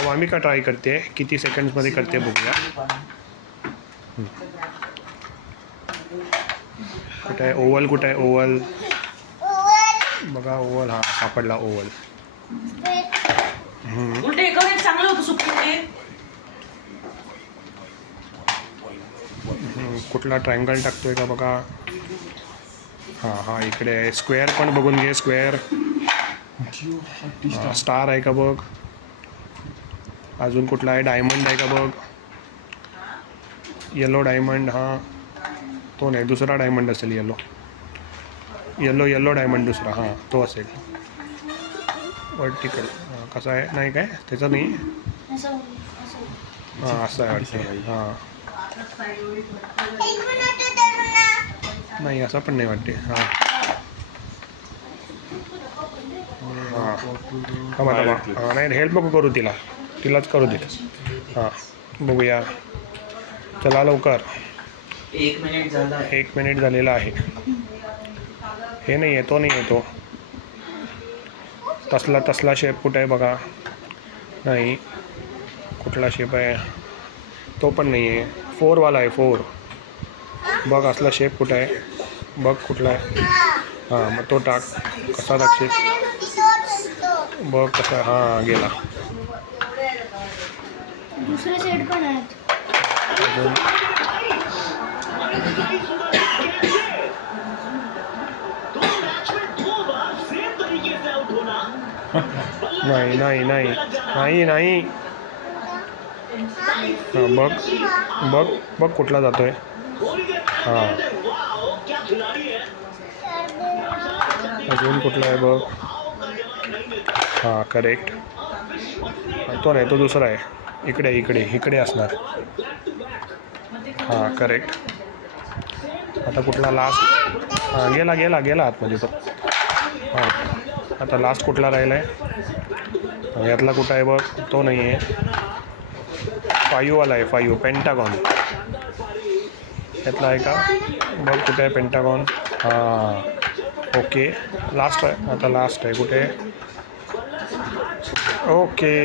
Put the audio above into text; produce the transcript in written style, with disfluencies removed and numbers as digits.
आता वामिका ट्राय करते, किती सेकंड्समध्ये करते बघूया. कुठं आहे ओव्हल, कुठं आहे ओव्हल? बघा ओव्हल, हा सापडला ओव्हल. चांगलं होतं सुट्टी. कुठला ट्रायंगल टाकतोय का बघा. हां हां इकडे आहे. स्क्वेअर पण बघून घे, स्क्वेअर. स्टार आहे का बघ. अजून कुठला आहे, डायमंड आहे का बघ. येलो डायमंड, हां तो नाही, दुसरा डायमंड असेल. येलो येलो येलो डायमंड दुसरा, हां तो असेल. वर्टिकल कसा आहे, नाही काय त्याचं नाही. हां असं आहे वाटते. हां नाही असं पण नाही वाटते. हां हां हां नाही हेल्प नको करू तिलाच करू दे. हां बघूया, चला लवकर. 1 मिनिट झाला. 1 मिनिट झालेला आहे. हे नाही आहे, तो नाही आहे. तो तसला शेप कुठं आहे बघा. नाही कुठला शेप आहे, तो पण नाही आहे. 4वाला आहे, 4. बघ असला शेप कुठं आहे बघ, कुठला आहे. हां मग तो टाक. कसा टाकशील बघ कसा. हां गेला. दुसरे सेट पण आहेत. नाही नाही नाही नाही नाही. हां बघ बघ बघ कुठला जातोय. हां अजून कुठला आहे बघ. हां करेक्ट. तो नाही, तो दुसरा आहे. इकडे इकडे इकडे असणार. हां करेक्ट. आता कुठला लास्ट. हां गेला गेला गेला आतमध्ये तो. हां आता लास्ट कुठला राहिला आहे. यातला कुठं आहे बघ, तो नाही आहे. 5वाला आहे, 5 पेंटागॉन. यातला आहे का बघ, कुठे आहे पेंटागॉन. हां ओके लास्ट आहे. आता लास्ट आहे कुठे. ओके